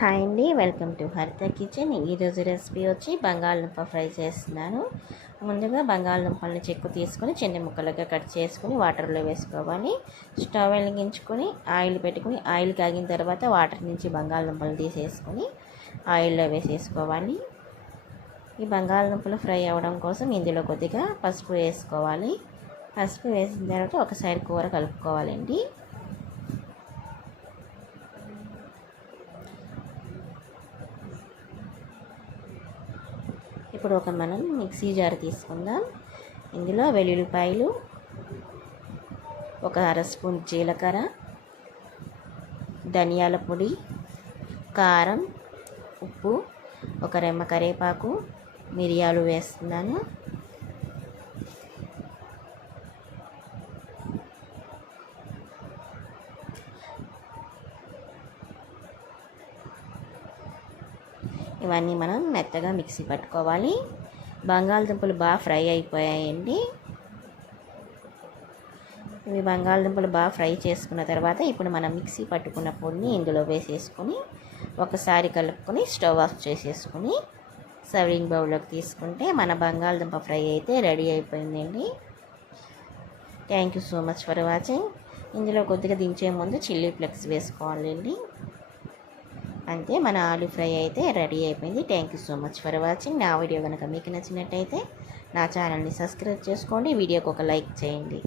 Hi అండి, welcome to హరిత kitchen. ఈరోజు రెసిపీ వచ్చి బంగాళదుంప ఫ్రై చేస్తున్నాను. ముందుగా బంగాళదుంపల్ని చెక్కు తీసుకొని చిన్న ముక్కలుగా కట్ చేసుకొని వాటర్లో వేసుకోవాలి. స్టవ్ వెలిగించుకొని ఆయిల్ పెట్టుకొని ఆయిల్ కాగిన తర్వాత వాటర్ నుంచి బంగాళదుంపలు తీసేసుకొని ఆయిల్లో వేసేసుకోవాలి. ఈ బంగాళదుంపలు ఫ్రై అవ్వడం కోసం ఇందులో కొద్దిగా పసుపు వేసుకోవాలి. పసుపు వేసిన తర్వాత ఒకసారి కూర కలుపుకోవాలండి. ఇప్పుడు మనం మిక్సీ జార్ తీసుకుందాం. ఇందులో వెల్లుల్లిపాయలు, ఒక అర స్పూన్ జీలకర్ర, ధనియాల పొడి, కారం, ఉప్పు, ఒక రెమ్మ కరివేపాకు, మిరియాలు వేస్తున్నాను. ఇవన్నీ మనం మెత్తగా మిక్సీ పట్టుకోవాలి. బంగాళదుంపలు బాగా ఫ్రై అయిపోయాయండి. ఇవి బంగాళదుంపలు బాగా ఫ్రై చేసుకున్న తర్వాత ఇప్పుడు మనం మిక్సీ పట్టుకున్న పొడిని ఇందులో వేసేసుకొని ఒకసారి కలుపుకొని స్టవ్ ఆఫ్ చేసేసుకొని సర్వింగ్ బౌల్లోకి తీసుకుంటే మన బంగాళదుంప ఫ్రై అయితే రెడీ అయిపోయిందండి. Thank you so much for watching. ఇందులో కొద్దిగా దించే ముందు చిల్లీ ఫ్లేక్స్ వేసుకోవాలండి. అంతే, మన ఆలూ ఫ్రై అయితే రెడీ అయిపోయింది. Thank you so much for watching. నా వీడియో కనుక మీకు నచ్చినట్టయితే నా ఛానల్ని సబ్స్క్రైబ్ చేసుకోండి. వీడియోకి ఒక లైక్ చేయండి.